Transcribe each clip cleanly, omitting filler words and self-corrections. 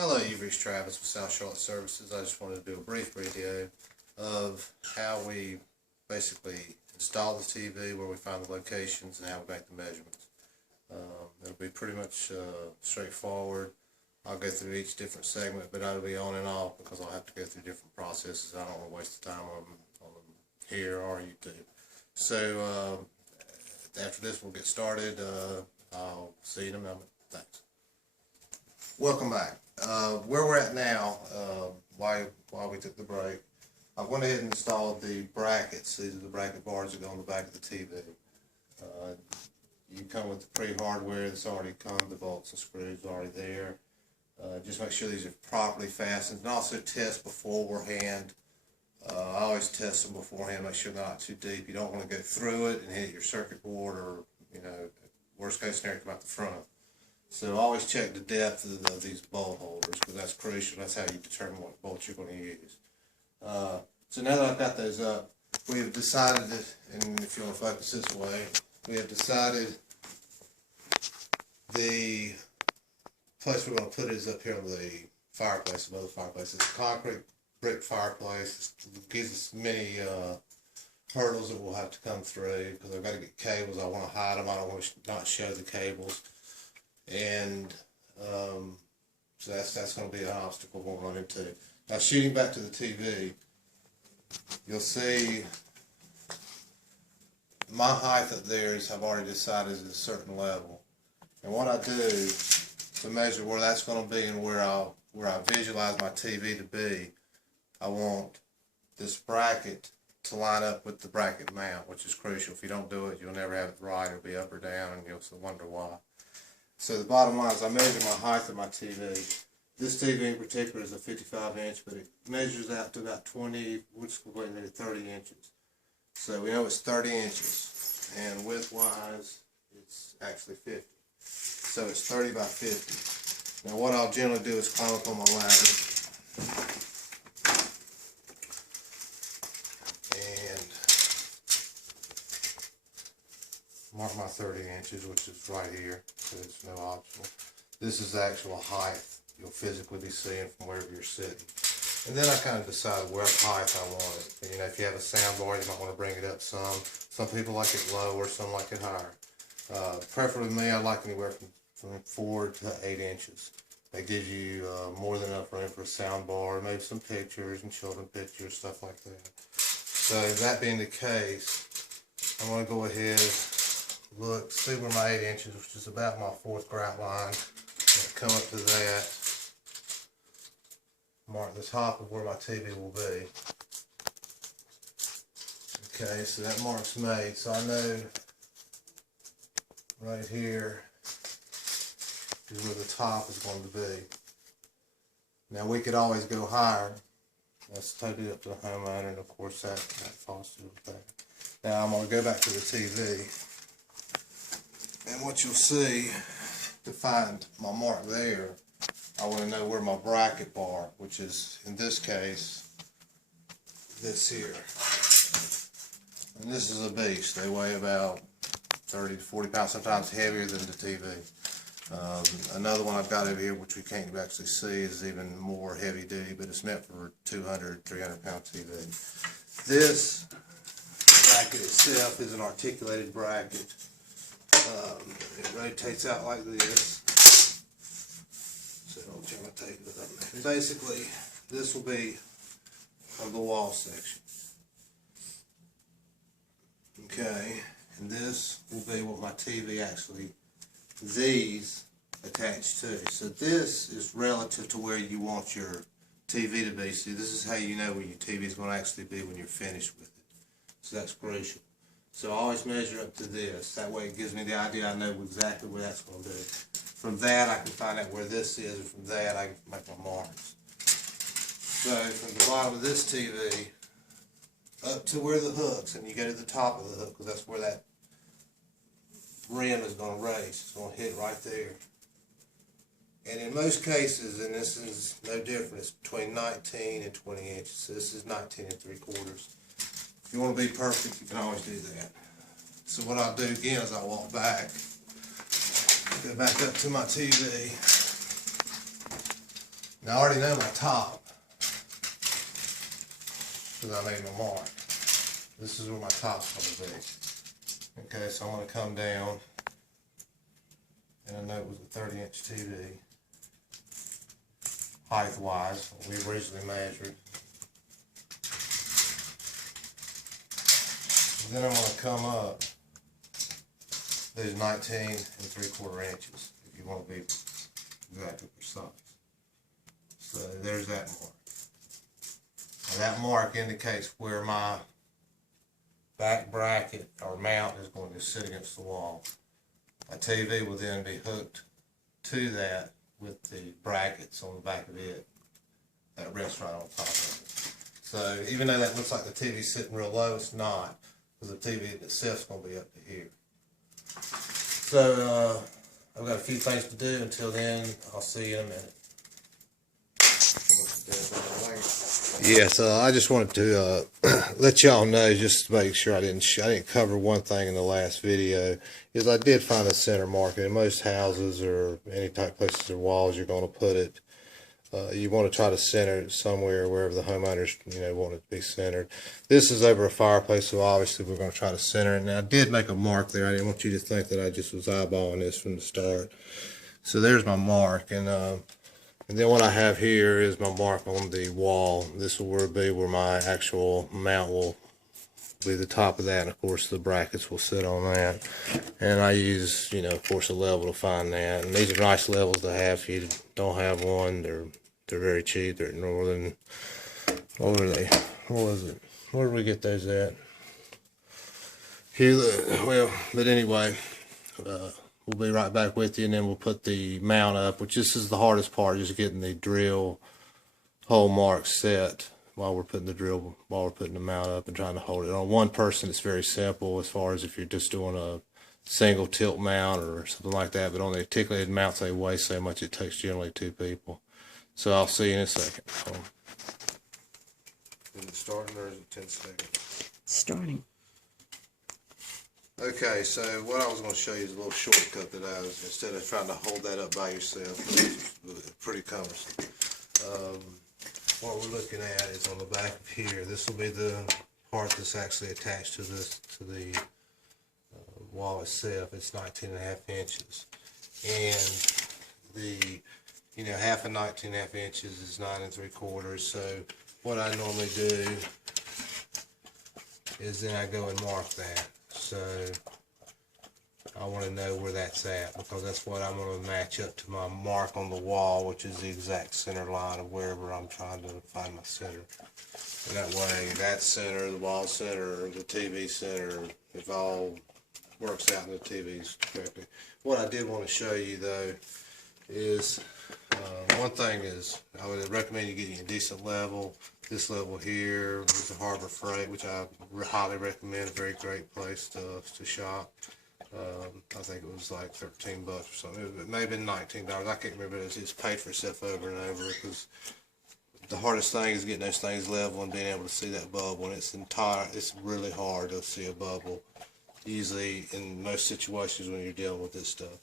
Hello, you've reached Travis with South Charlotte Services. I just wanted to do a brief video of how we basically install the TV, where we find the locations, and how we make the measurements. It'll be pretty much straightforward. I'll go through each different segment, but it'll be on and off because I'll have to go through different processes. I don't want to waste the time on here or YouTube. So after this, we'll get started. I'll see you in a moment. Thanks. Welcome back. Where we're at now, while we took the break, I went ahead and installed the brackets. These are the bracket bars that go on the back of the TV. You come with the pre-hardware that's already come, the bolts and screws already there. Just make sure these are properly fastened, and also test beforehand. I always test them beforehand, make sure they're not too deep. You don't want to go through it and hit your circuit board, or, worst case scenario, come out the front. So always check the depth of these bolt holders, because that's crucial. That's how you determine what bolts you're going to use. So now that I've got those up, we have decided that, and if you want to focus this way, we have decided the place we're going to put it is up here on the fireplace, above the fireplace. It's a concrete brick fireplace. It gives us many hurdles that we'll have to come through, because I've got to get cables. I want to hide them. I don't want to not show the cables. And so that's going to be an obstacle we'll run into. Now, shooting back to the TV, you'll see my height up there is, I've already decided, is at a certain level. And what I do to measure where that's going to be and where I visualize my TV to be, I want this bracket to line up with the bracket mount, which is crucial. If you don't do it, you'll never have it right. It'll be up or down, and you'll wonder why. So the bottom line is I measure my height of my TV. This TV in particular is a 55-inch, but it measures out to about 20, which is going to be 30 inches. So we know it's 30 inches, and width-wise, it's actually 50. So it's 30 by 50. Now what I'll generally do is climb up on my ladder and mark my 30 inches, which is right here. So it's no optional. This is the actual height you'll physically be seeing from wherever you're sitting. And then I kind of decide what height I want it. If you have a sound bar, you might want to bring it up some. Some people like it lower, some like it higher. Preferably me, I like anywhere from 4 to 8 inches. That gives you more than enough room for a sound bar, maybe some pictures and children pictures, stuff like that. So that being the case, I'm going to go ahead, look, see where my 8 inches, which is about my 4th grout line, come up to that, mark the top of where my TV will be. Okay, so that mark's made, so I know right here is where the top is going to be. Now we could always go higher. That's totally up to the homeowner, and of course that falls through with that. Now I'm going to go back to the TV. And what you'll see, to find my mark there, I want to know where my bracket bar, which is, in this case, this here. And this is a beast. They weigh about 30 to 40 pounds, sometimes heavier than the TV. Another one I've got over here, which we can't actually see, is even more heavy duty, but it's meant for 200, 300 pound TV. This bracket itself is an articulated bracket. It rotates out like this. So I'll try to tape it up. And basically, this will be of the wall section. Okay, and this will be what my TV actually, these attached to. So this is relative to where you want your TV to be. See, this is how you know where your TV is going to actually be when you're finished with it. So that's crucial. So I always measure up to this. That way it gives me the idea. I know exactly where that's going to be. From that I can find out where this is, and from that I can make my marks. So from the bottom of this TV up to where the hooks, and you go to the top of the hook, because that's where that rim is going to raise. It's going to hit right there. And in most cases, and this is no different, it's between 19 and 20 inches. So this is 19 3/4. If you want to be perfect, you can always do that. So what I'll do again is I'll walk back, go back up to my TV, Now I already know my top, because I made my mark. This is where my top's going to be. Okay, so I'm going to come down, and I know it was a 30-inch TV, height-wise, we originally measured. And then I'm going to come up those 19 3/4 inches, if you want to be exactly precise. So there's that mark. Now that mark indicates where my back bracket or mount is going to sit against the wall. My TV will then be hooked to that with the brackets on the back of it that rests right on top of it. So even though that looks like the TV's sitting real low, it's not, because the TV itself is going to be up to here. So I've got a few things to do. Until then, I'll see you in a minute. Yeah, so I just wanted to let y'all know, just to make sure I didn't cover one thing in the last video, is I did find a center marking. In most houses or any type of places or walls you're going to put it, you want to try to center it somewhere wherever the homeowners want it to be centered. This is over a fireplace, so obviously we're going to try to center it. Now I did make a mark there. I didn't want you to think that I just was eyeballing this from the start. So there's my mark, and then what I have here is my mark on the wall. This will be where my actual mount will be, the top of that, and of course the brackets will sit on that. And I use, of course, a level to find that. And these are nice levels to have if you don't have one. They're very cheap. They're at Northern. What were they? What was it? Where did we get those at? Here, well, but anyway, we'll be right back with you, and then we'll put the mount up, which this is the hardest part, just getting the drill hole mark set while we're putting the mount up and trying to hold it. On one person, it's very simple as far as if you're just doing a single tilt mount or something like that, but on the articulated mounts, they weigh so much it takes generally 2 people. So I'll see you in a second. Is it starting or is it 10 seconds? Starting. Okay, so what I was going to show you is a little shortcut that I was, instead of trying to hold that up by yourself, it's pretty cumbersome. What we're looking at is on the back of here. This will be the part that's actually attached to the wall itself. It's 19.5 inches, and the half of 19.5 inches is 9 3/4. So what I normally do is then I go and mark that. So I want to know where that's at, because that's what I'm going to match up to my mark on the wall, which is the exact center line of wherever I'm trying to find my center. And that way, that center, the wall center, the TV center, if all works out in the TVs correctly. What I did want to show you though is one thing is I would recommend you getting a decent level. This level here is a Harbor Freight, which I highly recommend. A very great place to shop. I think it was like $13 or something. It may have been $19. I can't remember. It's paid for itself over and over, because the hardest thing is getting those things level and being able to see that bubble. And it's really hard to see a bubble, usually in most situations when you're dealing with this stuff.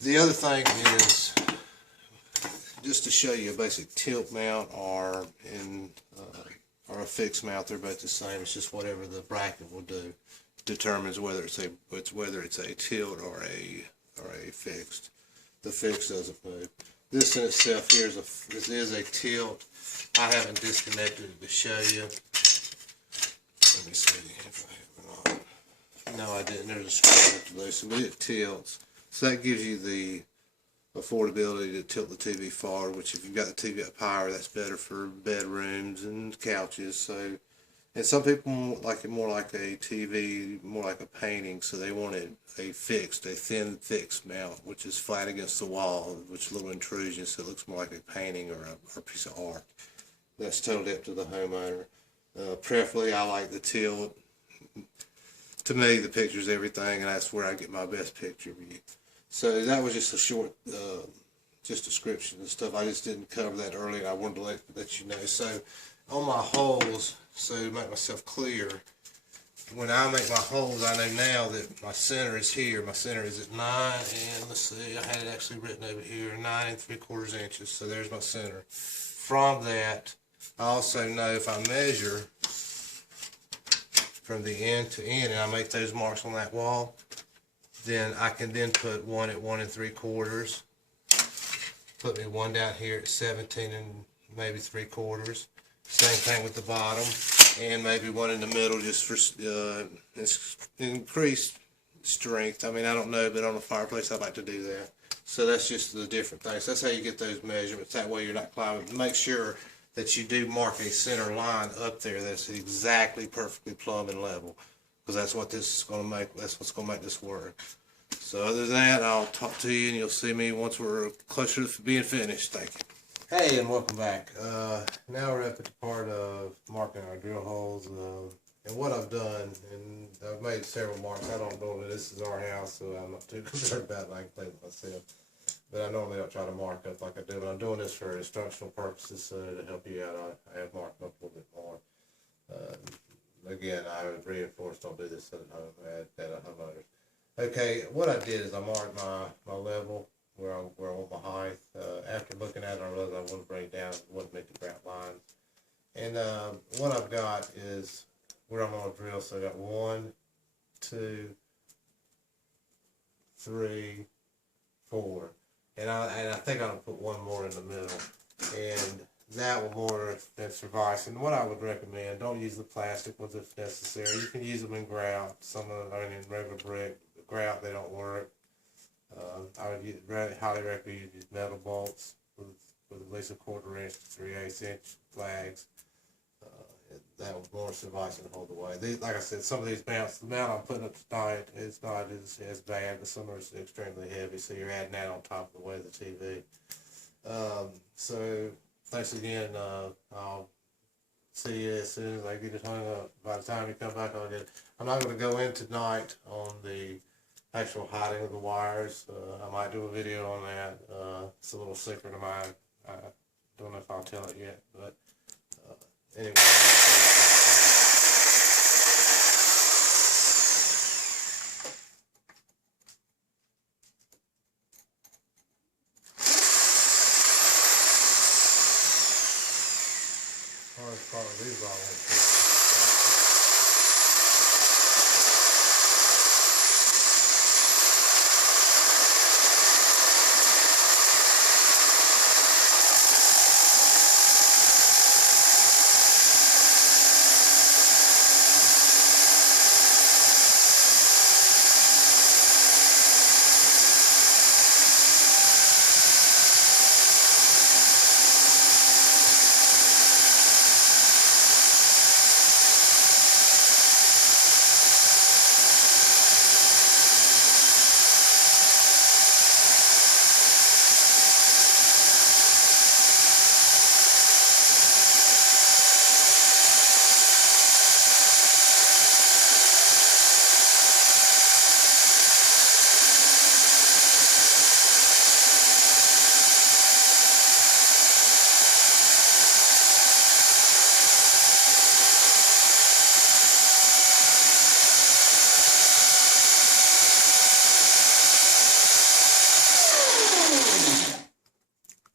The other thing is, just to show you a basic tilt mount or a fixed mount, they're both the same. It's just whatever the bracket will do determines whether it's a tilt or a fixed. The fixed doesn't move. This in itself here this is a tilt. I haven't disconnected it to show you. Let me see if I have it on. No, I didn't. There's a screw to loosen, but it tilts. So that gives you the affordability to tilt the TV forward, which if you've got the TV up higher, that's better for bedrooms and couches. So, and some people like it more like a TV, more like a painting, so they want it a thin fixed mount, which is flat against the wall, which is a little intrusion, so it looks more like a painting or a piece of art. That's totally up to the homeowner. Preferably, I like the tilt. To me, the picture's everything, and that's where I get my best picture view. So that was just a short description and stuff. I just didn't cover that earlier. I wanted to let you know. So on my holes, so to make myself clear, when I make my holes, I know now that my center is here. My center is at 9, and let's see, I had it actually written over here, 9 3/4 inches. So there's my center. From that, I also know if I measure from the end to end, and I make those marks on that wall, then I can then put one at 1 3/4. Put me one down here at 17 and maybe 3/4. Same thing with the bottom, and maybe one in the middle just for increased strength. I mean, I don't know, but on a fireplace I like to do that. So that's just the different things. That's how you get those measurements. That way you're not climbing. Make sure that you do mark a center line up there that's exactly perfectly plumb and level, because that's what this is going to make. That's what's going to make this work. So other than that, I'll talk to you and you'll see me once we're closer to being finished. Thank you. Hey, and welcome back. Now we're at the part of marking our drill holes. And what I've done, and I've made several marks. I don't know that this is our house, so I'm not too concerned about it. I can play with myself. But I normally don't try to mark up like I do. But I'm doing this for instructional purposes, so to help you out, I have marked up a little bit more. Again, I would reinforce, don't do this at home, at a homeowner's. Okay, what I did is I marked my level where I want my height. After looking at it, I realized I want to bring it down, want to make the grout lines. And what I've got is where I'm going to drill. So I got 1, 2, 3, 4. And I think I'm going to put one more in the middle. And that will more than suffice. And what I would recommend, don't use the plastic ones if necessary. You can use them in grout. Some of them are in regular brick. Grout, they don't work. I would highly recommend you use metal bolts with at least 1/4 inch to 3/8 inch flags. That will more suffice and hold the weight. Like I said, some of these mounts, the mount I'm putting up tonight is not as bad, but some are extremely heavy, so you're adding that on top of the weight of the TV. So thanks again. I'll see you as soon as I get it hung up. By the time you come back, I'll get it. I'm not going to go in tonight on the actual hiding of the wires. I might do a video on that. It's a little secret of mine. I don't know if I'll tell it yet, but anyway. Hardest part of these all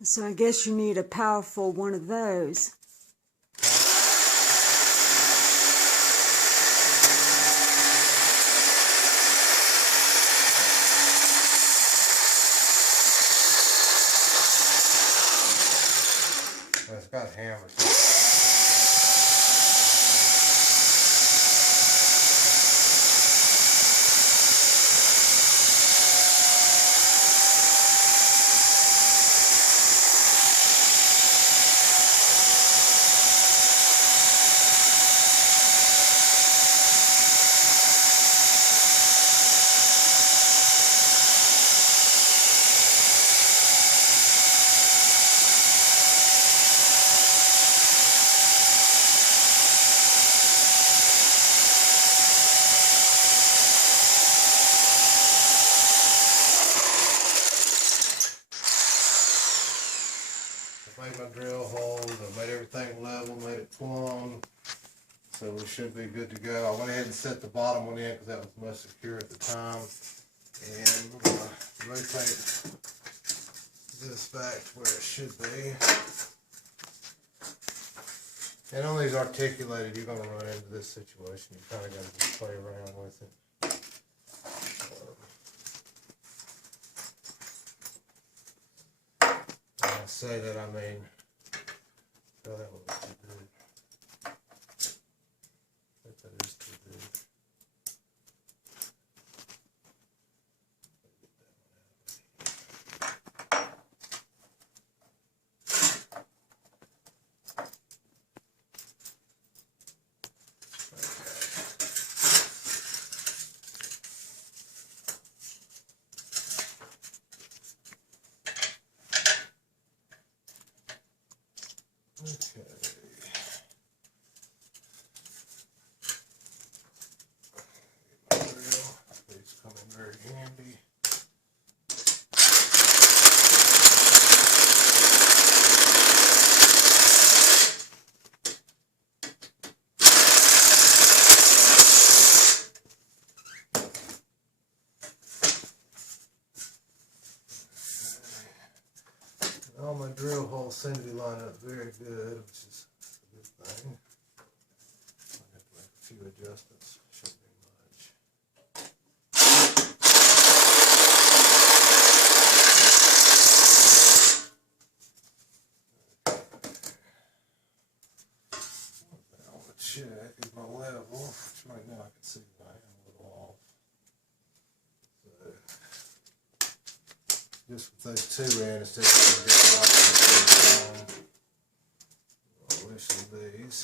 So I guess you need a powerful one of those. It's got hammers. Made my drill holes, I made everything level, made it plumb. So we should be good to go. I went ahead and set the bottom one in because that was most secure at the time. And we're going to rotate this back to where it should be. And on these articulated, you're going to run into this situation. You kind of got to just play around with it. When I say that, I mean, oh, that one was too good. I think that is too good. Okay. My drill. These come in very handy. All my drill holes seem to be lining up very good, which is a good thing. I have to make a few adjustments. Shouldn't be much. Now I'm going to check is my level, which right now I can see that I am a little off. So, just with those two in, instead of getting I'll loosen these.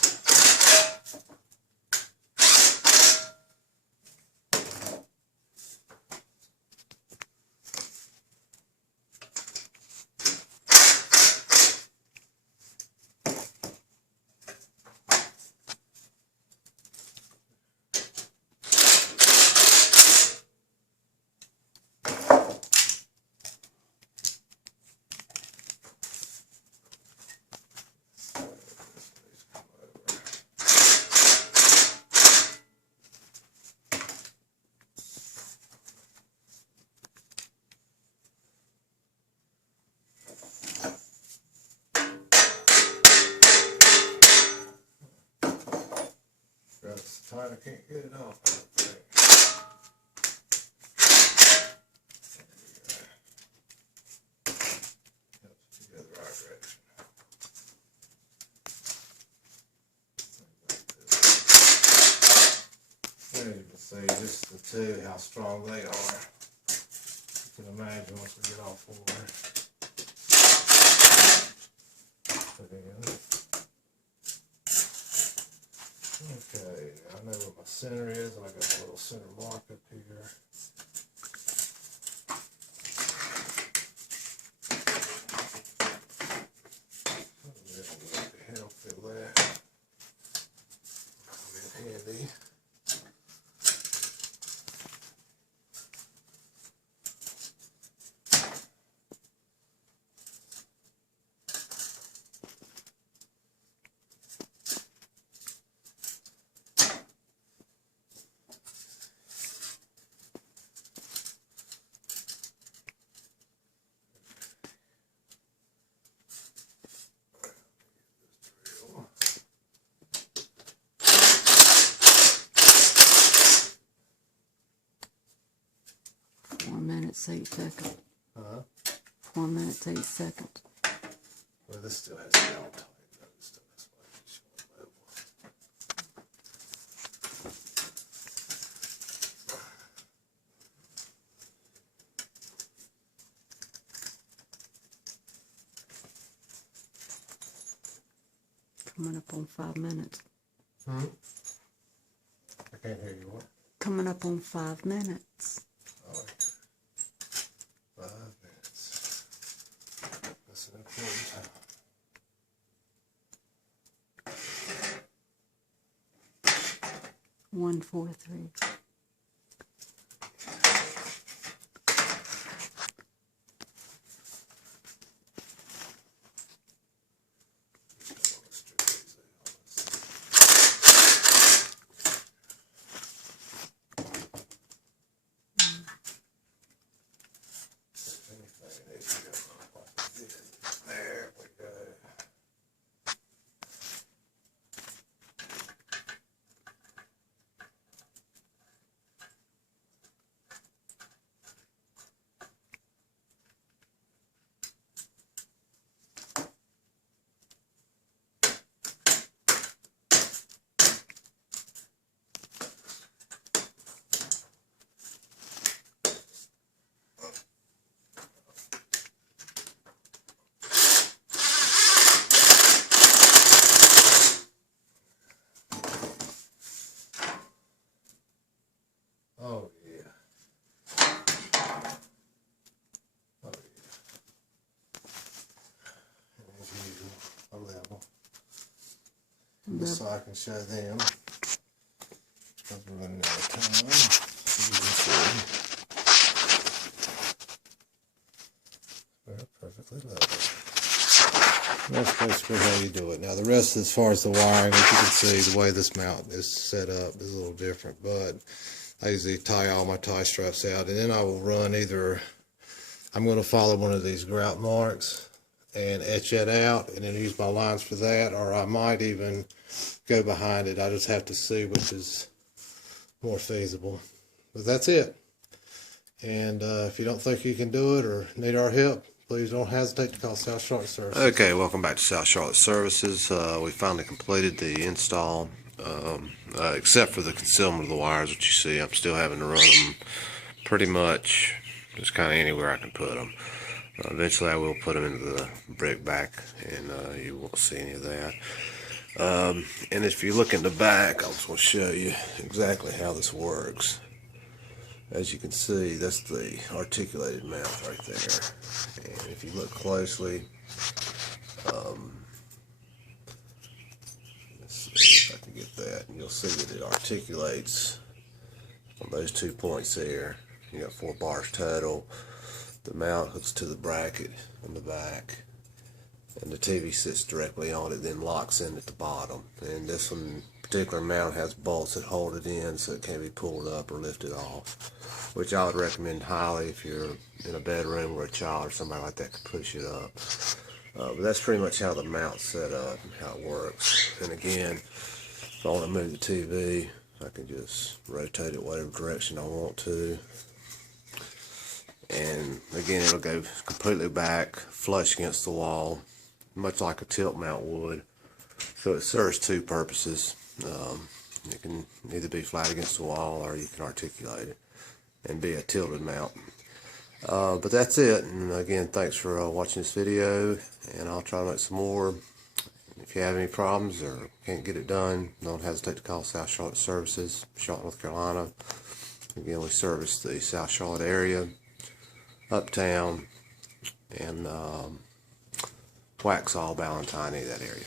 It's tight, I can't get it off. Helps to go the right direction. There you can see just the two, how strong they are. You can imagine once we get all four. Put in. Okay, I know where my center is, and I got a little center mark up here. The hell feel that. Come in handy. Minutes, 8 seconds. Huh? 4 minutes, 8 seconds. Well, this still has down tight. That still has my level. Coming up on 5 minutes. Hmm? I can't hear you. What? Coming up on 5 minutes. Oh, yeah. 5 minutes. That's an important time. 143. just so I can show them. Because we're running out of time. So you can see. They're perfectly level. That's basically how you do it. Now the rest, as far as the wiring, as you can see, the way this mount is set up is a little different. But I usually tie all my tie straps out, and then I will run either. I'm going to follow one of these grout marks and etch that out, and then use my lines for that, or I might even go behind it. I just have to see which is more feasible. But that's it. And if you don't think you can do it or need our help, please don't hesitate to call South Charlotte Services. Okay, welcome back to South Charlotte Services. We finally completed the install, except for the concealment of the wires, which you see I'm still having to run them pretty much just kind of anywhere I can put them. Eventually I will put them into the brick back, and you won't see any of that. And if you look in the back, I just want to show you exactly how this works. As you can see, that's the articulated mount right there. And if you look closely, let's see if I can get that, and you'll see that it articulates on those 2 points there. You got 4 bars total. The mount hooks to the bracket on the back, and the TV sits directly on it, then locks in at the bottom. And this one particular mount has bolts that hold it in, so it can't be pulled up or lifted off, which I would recommend highly if you're in a bedroom where a child or somebody like that can push it up. But that's pretty much how the mount's set up and how it works. And again, if I want to move the TV, I can just rotate it whatever direction I want to. And again, it'll go completely back, flush against the wall, much like a tilt mount would. So it serves 2 purposes. It can either be flat against the wall, or you can articulate it and be a tilted mount. But that's it. And again, thanks for watching this video, and I'll try to make some more. If you have any problems or can't get it done, don't hesitate to call South Charlotte Services, Charlotte, North Carolina. Again, we service the South Charlotte area, Uptown, and Waxhaw, Ballantyne, that area.